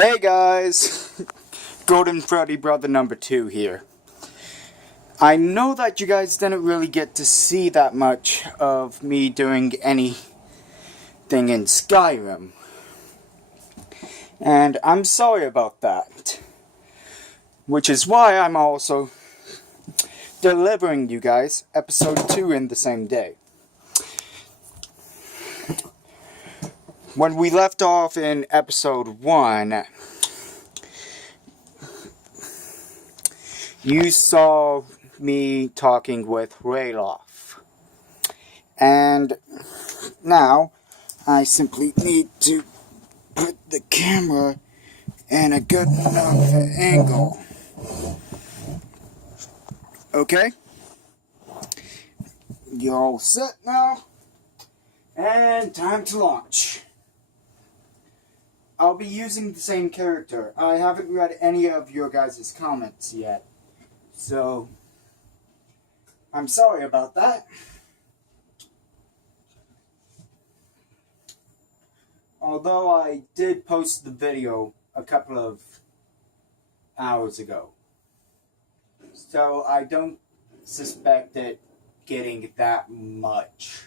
Hey guys, Golden Freddy Brother number 2 here. I know that you guys didn't really get to see that much of me doing anything in Skyrim. And I'm sorry about that. Which is why I'm also delivering you guys episode 2 in the same day. When we left off in episode 1, you saw me talking with Rayloff. And now, I simply need to put the camera in a good enough angle. Okay? You're all set now? And time to launch. I'll be using the same character. I haven't read any of your guys' comments yet. So, I'm sorry about that. Although I did post the video a couple of hours ago. So, I don't suspect it getting that much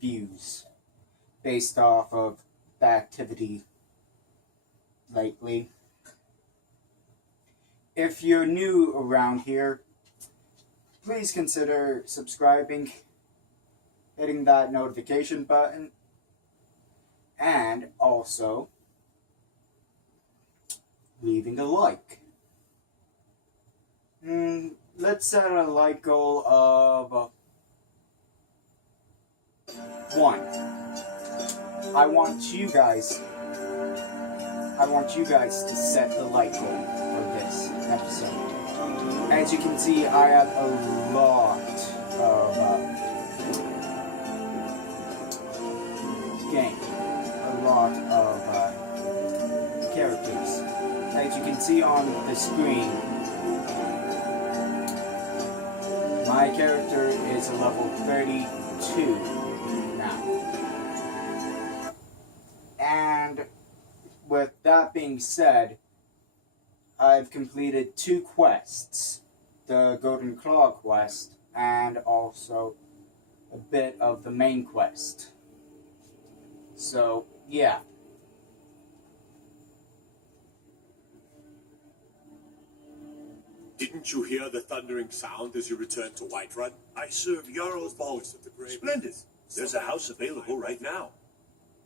views based off of the activity lately. If you're new around here, please consider subscribing, hitting that notification button, and also leaving a like. Let's set a like goal of 1. I want you guys to set the like goal for this episode. As you can see, I have a lot of characters. As you can see on the screen, my character is a level 32 now. And with that being said, I've completed 2 quests. The Golden Claw quest and also a bit of the main quest. So, yeah. Didn't you hear the thundering sound as you returned to Whiterun? I serve Jarl's voice at the grave. Splendid. There's a house available right now.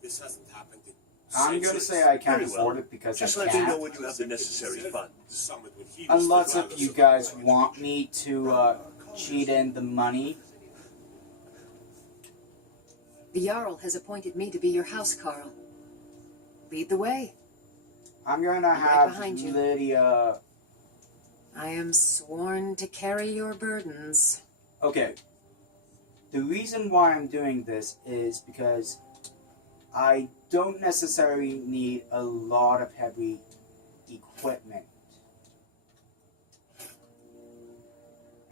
This hasn't happened in I'm going to say I can't Very well. afford it because Just I let me know can't. when you have the necessary funds. Unless if you guys want me to cheat in the money. The Jarl has appointed me to be your housecarl. Lead the way. I'm going to right have behind you. Lydia... I am sworn to carry your burdens. Okay. The reason why I'm doing this is because I don't necessarily need a lot of heavy equipment.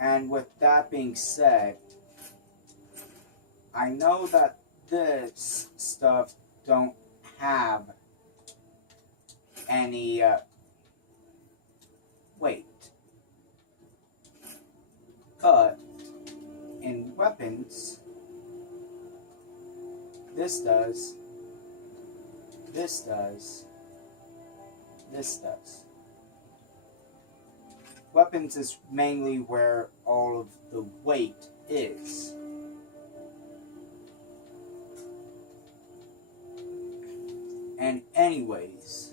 And with that being said, I know that this stuff don't have any, weight. But in weapons, this does, this does, this does. Weapons is mainly where all of the weight is. And anyways,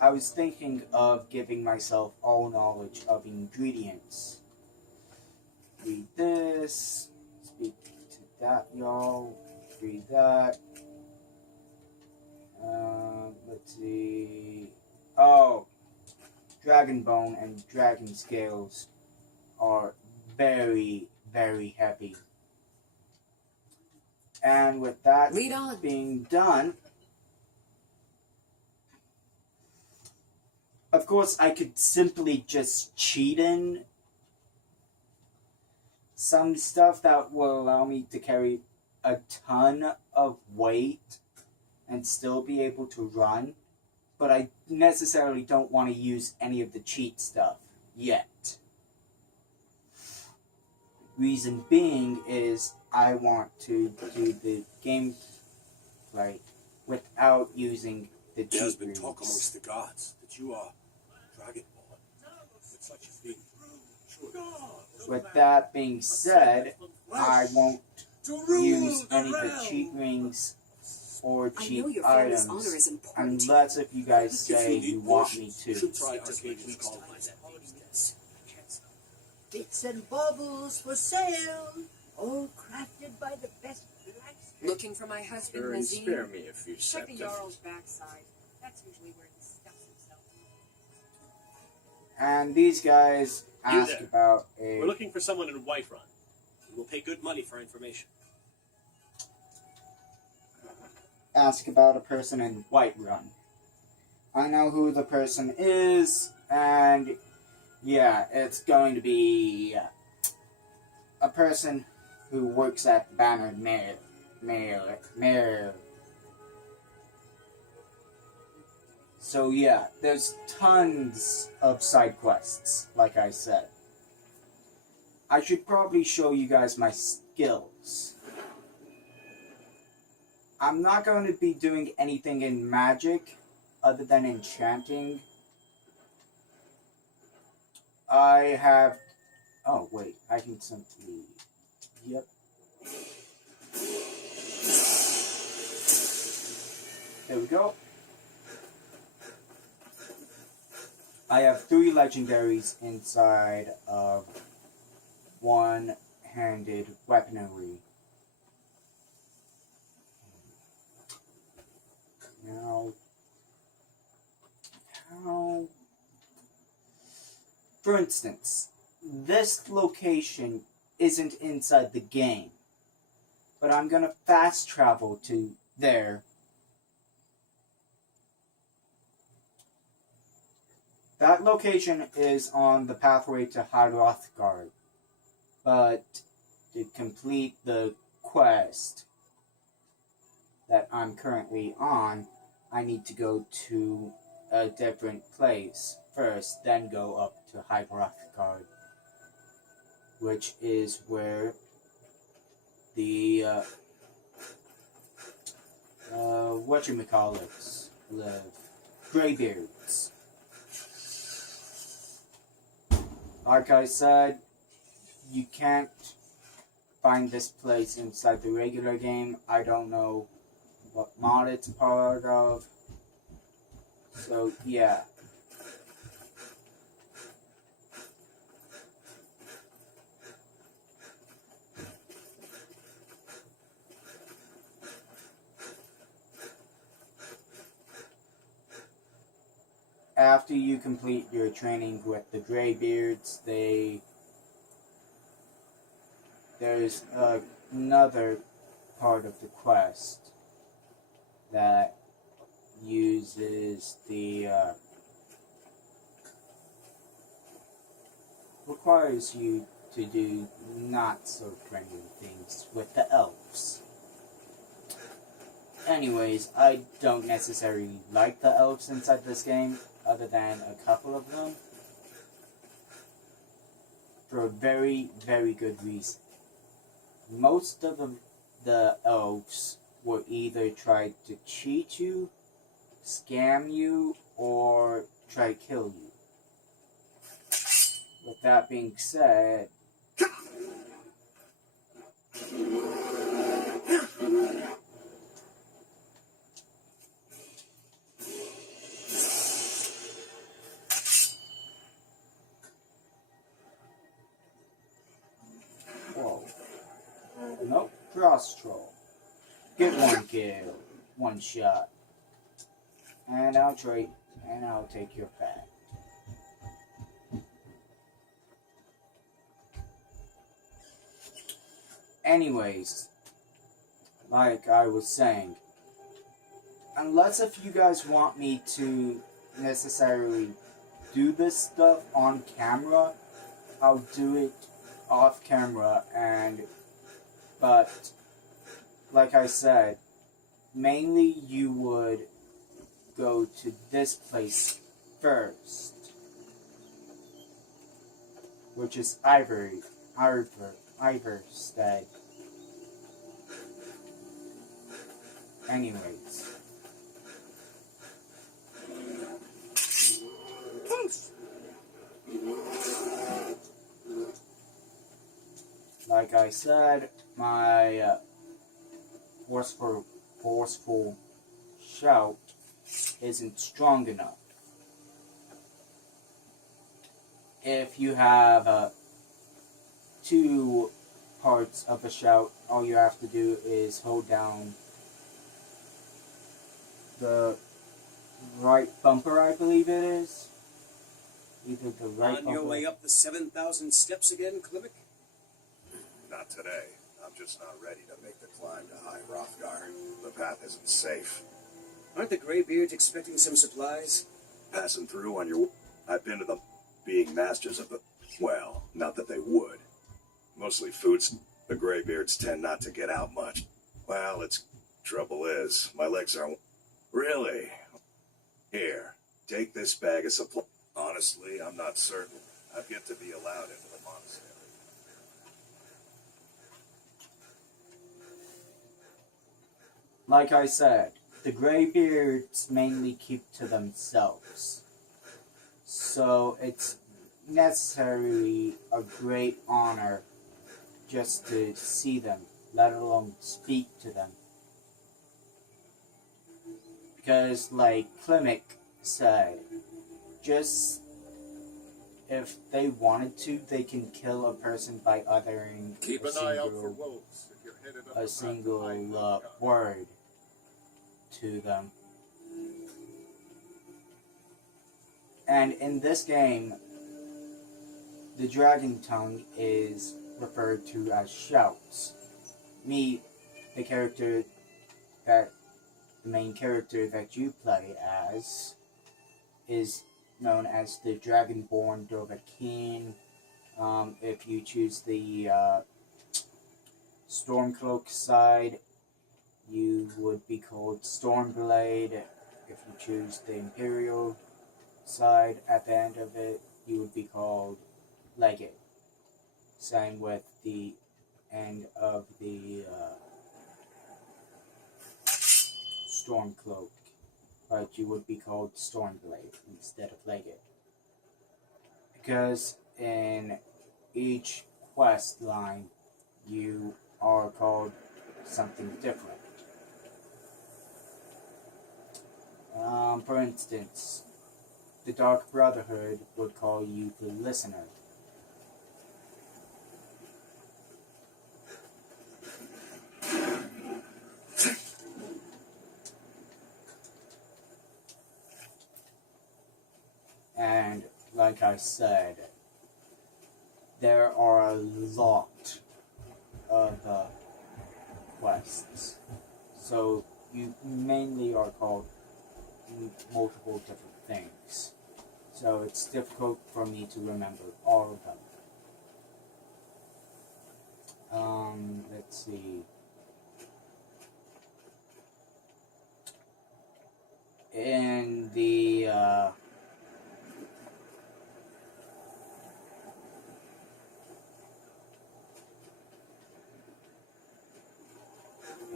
I was thinking of giving myself all knowledge of ingredients. Read this, speak to that, y'all, read that. Let's see. Oh, dragon bone and dragon scales are very, very heavy. And with that Lead on. being done, of course I could simply just cheat in some stuff that will allow me to carry a ton of weight and still be able to run. but I necessarily don't want to use any of the cheat stuff yet. Reason being is I want to do the gameplay without using the There has cheat been talk rings. amongst the gods that you are Dragonborn. With such a thing. With that being said, I won't use any of the cheat rings or I know cheat your family's honor items is important. unless if you guys say you want me You to. should try Arcadian's call. Bits and baubles for sale, all crafted by the best blacksmith. Looking for my husband, Sure, and Nazim? spare me a few Check the septims. Jarl's backside. That's usually where he stuffs himself. And these guys You ask there. about We're looking for someone in Whiterun. We'll pay good money for information. a person in Whiterun. I know who the person is, and yeah, it's going to be a person who works at the Banner Mayor. So yeah, there's tons of side quests, like I said. I should probably show you guys my skills. I'm not going to be doing anything in magic other than enchanting. I have... Oh, wait. I can simply... Yep. There we go. I have 3 legendaries inside of one-handed weaponry. Now, how... For instance, this location isn't inside the game, but I'm gonna fast travel to there. That location is on the pathway to Hrothgar, but to complete the quest that I'm currently on, I need to go to a different place first, then go up to Hrothgar, which is where the whatchamacallits live, Greybeards. Like I said, you can't find this place inside the regular game. I don't know what mod it's part of. So, yeah. After you complete your training with the Greybeards, there's another part of the quest that uses the requires you to do not so friendly things with the elves. Anyways, I don't necessarily like the elves inside this game, other than a couple of them, for a very, very good reason. Most of the elves will either try to cheat you, scam you, or try to kill you. With that being said, whoa. Nope, cross troll. Get one kill, one shot. And I'll take your fat. Anyways, like I was saying, unless if you guys want me to necessarily do this stuff on camera, I'll do it off camera, but like I said, mainly you would go to this place first, which is Iverstead. Anyways. Like I said, my forceful shout isn't strong enough. If you have 2 parts of a shout, all you have to do is hold down the right bumper, I believe it is. Either the right On bumper. your way up the 7,000 steps again, Klimek? Not today. I'm just not ready to make the climb to High Hrothgar. The path isn't safe. Aren't the Greybeards expecting some supplies? Passing through on your... I've been to them being masters of the... Well, not that they would. Mostly foods. The Greybeards tend not to get out much. Well, it's... Trouble is, my legs aren't... Really? Here, take this bag of supplies. Honestly, I'm not certain. I've yet to be allowed into the monastery. Like I said, the Greybeards mainly keep to themselves. So it's necessarily a great honor just to see them, let alone speak to them. Because like Klimek said, just if they wanted to, they can kill a person by uttering Keep an eye out for wolves if you're headed up a the single path to High Hrothgar. word to them. And in this game, the dragon tongue is referred to as shouts. Me, the main character that you play as, is known as the Dragonborn Dovahkiin. If you choose the Stormcloak side, you would be called Stormblade. If you choose the Imperial side, at the end of it, you would be called Legate. Same with the end of the Stormcloak, but you would be called Stormblade instead of Legate. Because in each quest line, you are called something different. For instance, the Dark Brotherhood would call you the Listener. And like I said, there are a lot of quests. So you mainly are called multiple different things. So it's difficult for me to remember all of them. Let's see. In the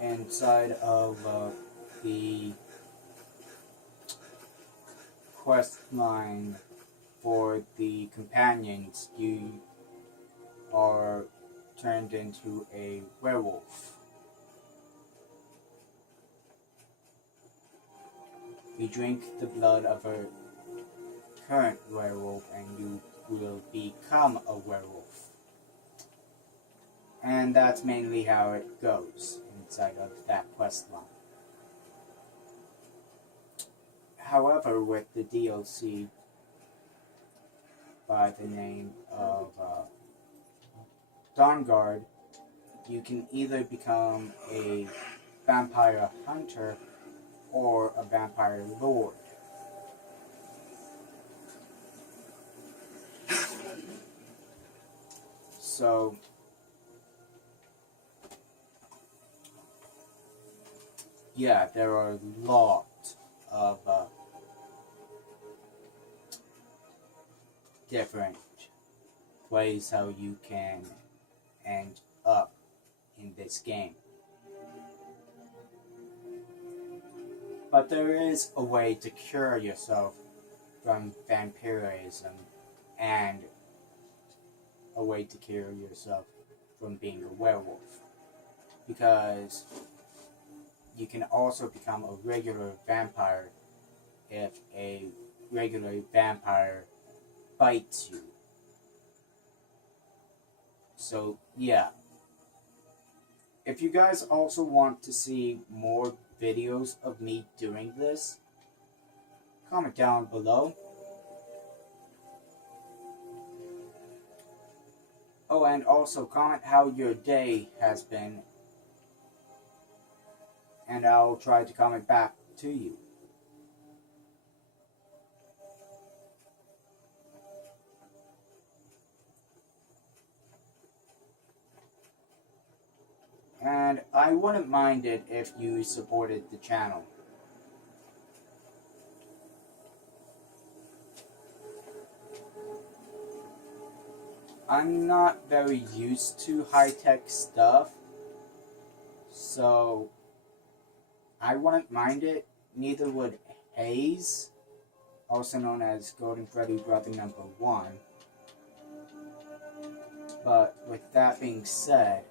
inside of the quest line for the companions, you are turned into a werewolf. You drink the blood of a current werewolf and you will become a werewolf. And that's mainly how it goes inside of that quest line. However, with the DLC by the name of Dawnguard, you can either become a vampire hunter or a vampire lord. So yeah, there are a lot of different ways how you can end up in this game. But there is a way to cure yourself from vampirism and a way to cure yourself from being a werewolf. Because you can also become a regular vampire if a regular vampire bites you. So, yeah. If you guys also want to see more videos of me doing this, comment down below. Oh, and also comment how your day has been, and I'll try to comment back to you. And I wouldn't mind it if you supported the channel. I'm not very used to high-tech stuff, so I wouldn't mind it. Neither would Hayes, also known as Golden Freddy Brother Number 1. But with that being said,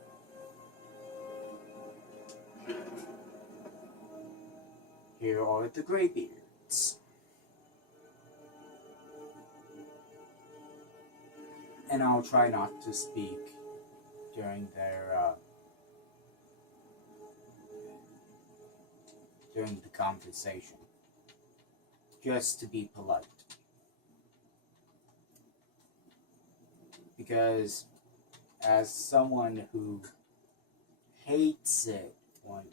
here are the Greybeards. And I'll try not to speak during during the conversation, just to be polite. Because as someone who hates it when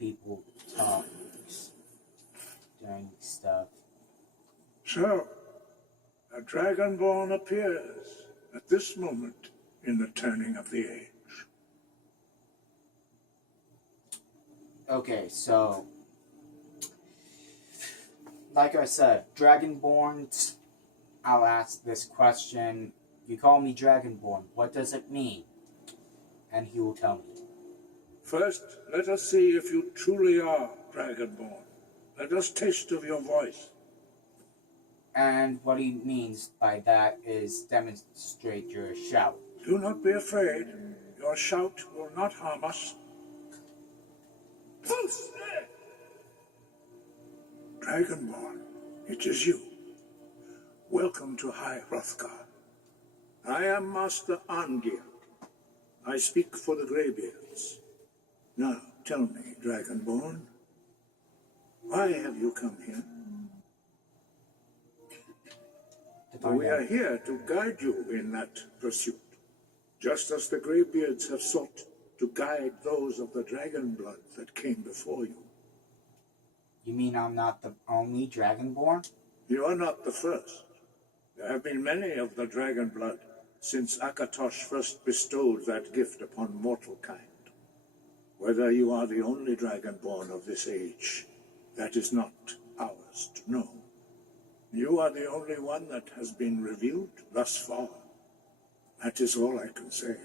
people talk during stuff. So, a Dragonborn appears at this moment in the turning of the age. Okay, so like I said, Dragonborns, I'll ask this question. You call me Dragonborn, what does it mean? And he will tell me. First, let us see if you truly are Dragonborn. Let us taste of your voice. And what he means by that is demonstrate your shout. Do not be afraid. Your shout will not harm us. Dragonborn, it is you. Welcome to High Hrothgar. I am Master Arngeir. I speak for the Greybeards. Now, tell me, Dragonborn, why have you come here? We are here to guide you in that pursuit, just as the Greybeards have sought to guide those of the dragon blood that came before you. You mean I'm not the only Dragonborn? You are not the first. There have been many of the dragon blood since Akatosh first bestowed that gift upon mortal kind. Whether you are the only Dragonborn of this age, that is not ours to know. You are the only one that has been revealed thus far. That is all I can say.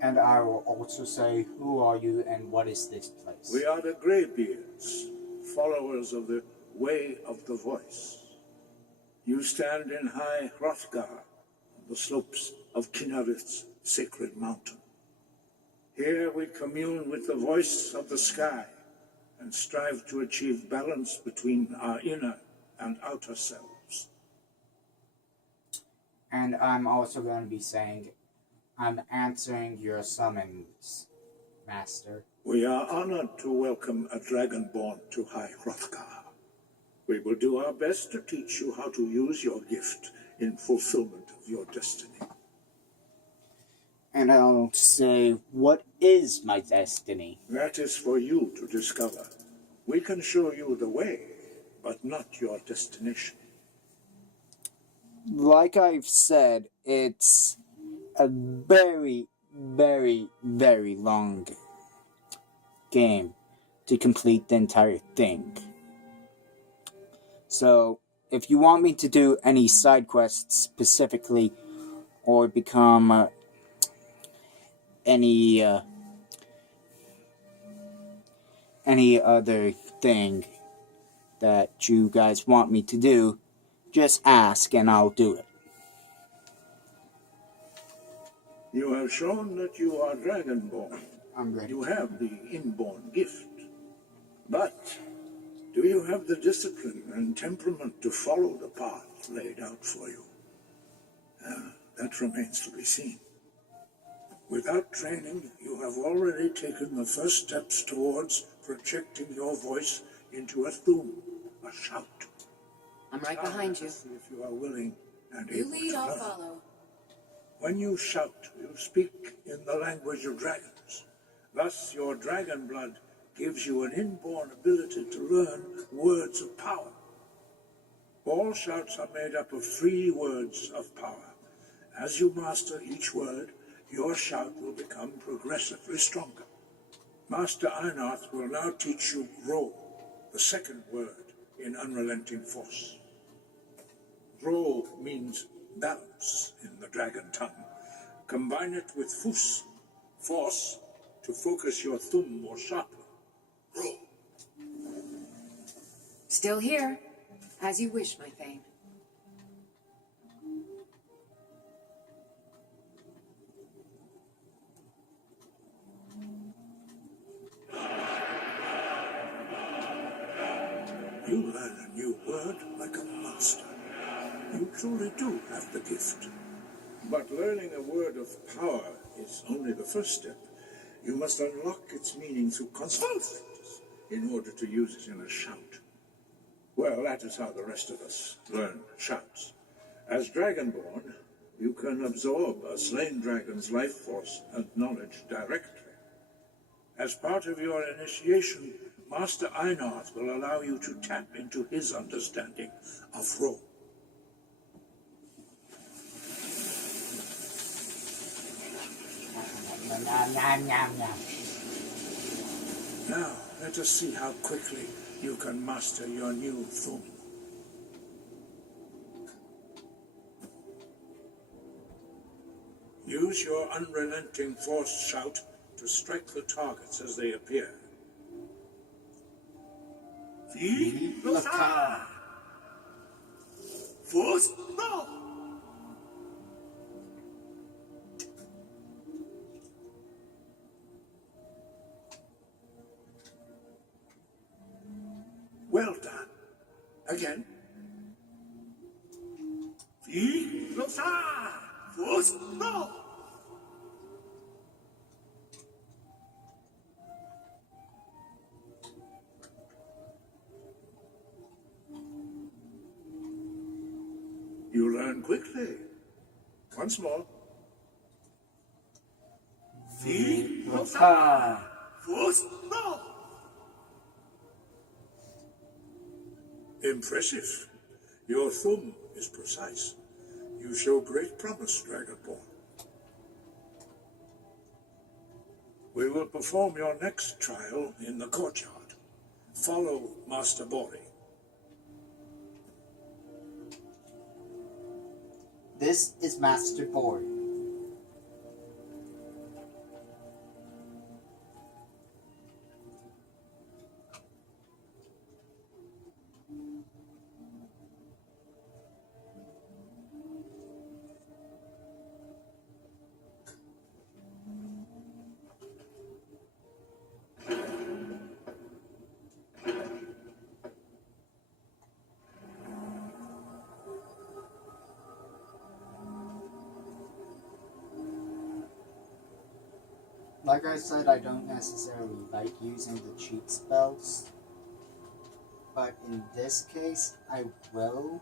And I will also say, who are you and what is this place? We are the Greybeards, followers of the Way of the Voice. You stand in High Hrothgar, on the slopes of Kinnarith's sacred mountain. Here we commune with the voice of the sky and strive to achieve balance between our inner and outer selves. And I'm also going to be saying, I'm answering your summons, Master. We are honored to welcome a Dragonborn to High Hrothgar. We will do our best to teach you how to use your gift in fulfillment of your destiny. And I'll say, what is my destiny? That is for you to discover. We can show you the way, but not your destination. Like I've said, it's a very, very, very long game to complete the entire thing. So, if you want me to do any side quests specifically, or become any other thing that you guys want me to do, just ask and I'll do it. You have shown that you are dragonborn. I'm ready. You have the inborn gift. But do you have the discipline and temperament to follow the path laid out for you? That remains to be seen. Without training, you have already taken the first steps towards projecting your voice into a thum, a shout. I'm right behind you. See if you are willing and You able lead, to I'll learn. follow. When you shout, you speak in the language of dragons. Thus, your dragon blood gives you an inborn ability to learn words of power. All shouts are made up of 3 words of power. As you master each word, your shout will become progressively stronger. Master Einarth will now teach you Ro, the second word in Unrelenting Force. Ro means balance in the dragon tongue. Combine it with Fus, force, to focus your thumb more sharply. Ro. Still here. As you wish, my Thane. You learn a new word like a master. You truly do have the gift. But learning a word of power is only the first step. You must unlock its meaning through constant in order to use it in a shout. Well, that is how the rest of us learn shouts. As Dragonborn, you can absorb a slain dragon's life force and knowledge directly. As part of your initiation, Master Einarth will allow you to tap into his understanding of Ro. Now, let us see how quickly you can master your new thum. Use your unrelenting force shout to strike the targets as they appear. Force, no! Well done. Again. Force, no! You learn quickly. Once more. Force, no! Impressive. Your thumb is precise. You show great promise, Dragonborn. We will perform your next trial in the courtyard. Follow Master Bori. This is Master Bori. Like I said, I don't necessarily like using the cheat spells, but in this case, I will,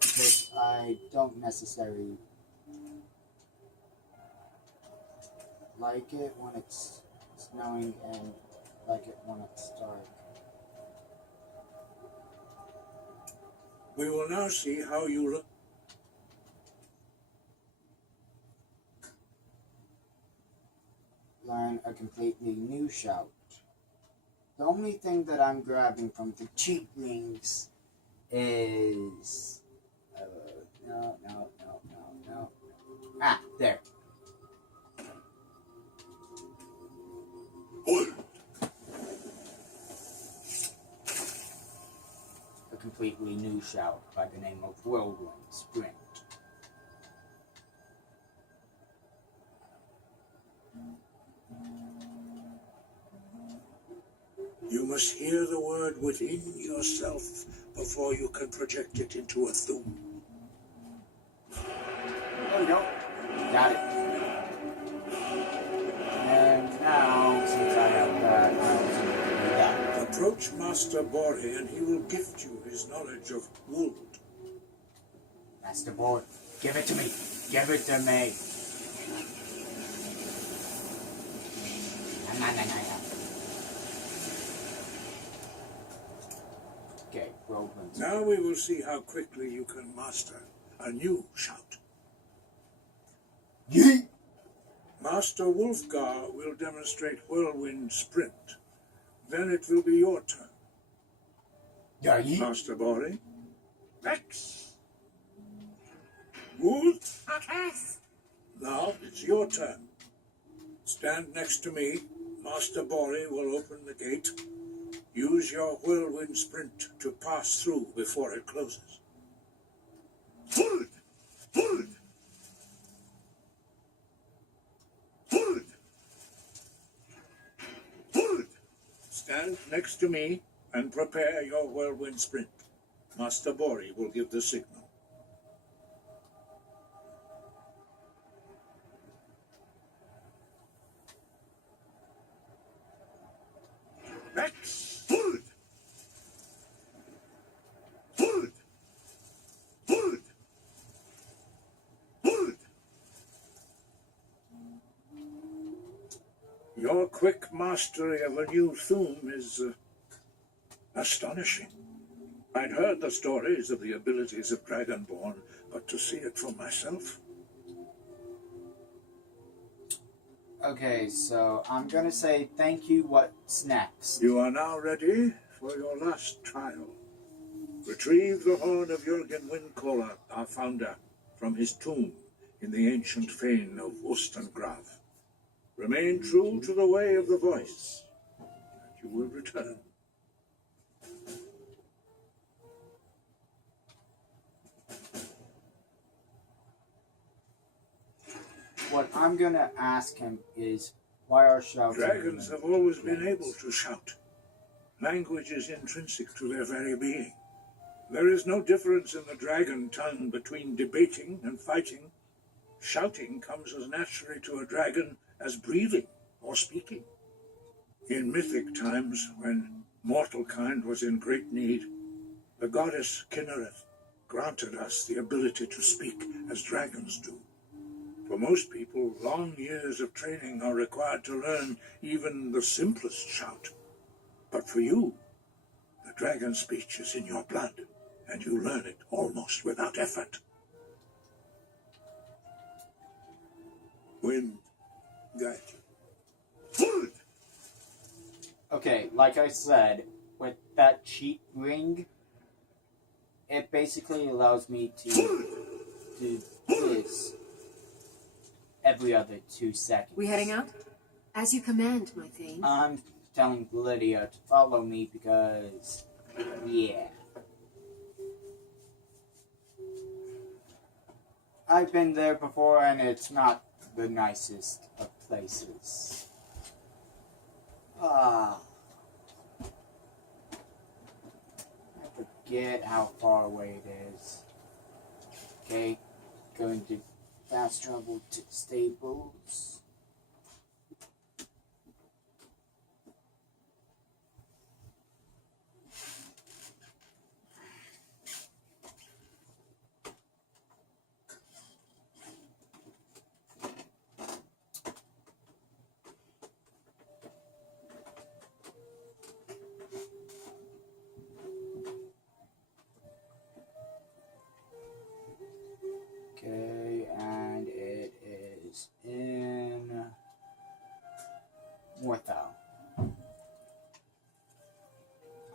because I don't necessarily like it when it's snowing and like it when it's dark. We will now see how you look. Learn a completely new shout. The only thing that I'm grabbing from the cheap rings is... no. Ah, there. A completely new shout by the name of Whirlwind Sprint. You must hear the word within yourself before you can project it into a thum. There we go. Got it. And now, since I have that, I'll do that. Approach Master Bori and he will gift you his knowledge of wood. Master Board, give it to me. Give it to me. Okay, Whirlwind. Now we will see how quickly you can master a new shout. Yeet! Master Wolfgar will demonstrate Whirlwind Sprint. Then it will be your turn. Yeah, yeet. Master Bori. Rex. Wood. Yes. Now it's your turn. Stand next to me. Master Bori will open the gate. Use your Whirlwind Sprint to pass through before it closes. Wood. Wood. Wood. Wood. Stand next to me and prepare your Whirlwind Sprint. Master Bori will give the signal. Rex! Wood! Wood! Wood! Wood! Your quick mastery of a new thum is astonishing. I'd heard the stories of the abilities of Dragonborn, but to see it for myself... Okay, so I'm gonna say thank you. What's next? You are now ready for your last trial. Retrieve the horn of Jürgen Windcaller, our founder, from his tomb in the ancient fane of Ostengrav. Remain true to the way of the voice, and you will return. What I'm gonna ask him is why are shouts... Dragons have always been able to shout. Language is intrinsic to their very being. There is no difference in the dragon tongue between debating and fighting. Shouting comes as naturally to a dragon as breathing or speaking. In mythic times, when mortal kind was in great need, the goddess Kinnereth granted us the ability to speak as dragons do. For most people, long years of training are required to learn even the simplest shout. But for you, the dragon speech is in your blood, and you learn it almost without effort. Wind, guide you. Wood! Okay, like I said, with that cheap ring, it basically allows me to do this every other 2 seconds. We heading out? As you command, my Thane. I'm telling Lydia to follow me because, yeah. I've been there before and it's not the nicest of places. I forget how far away it is. Okay, going to fast travel to stables. Okay, and it is in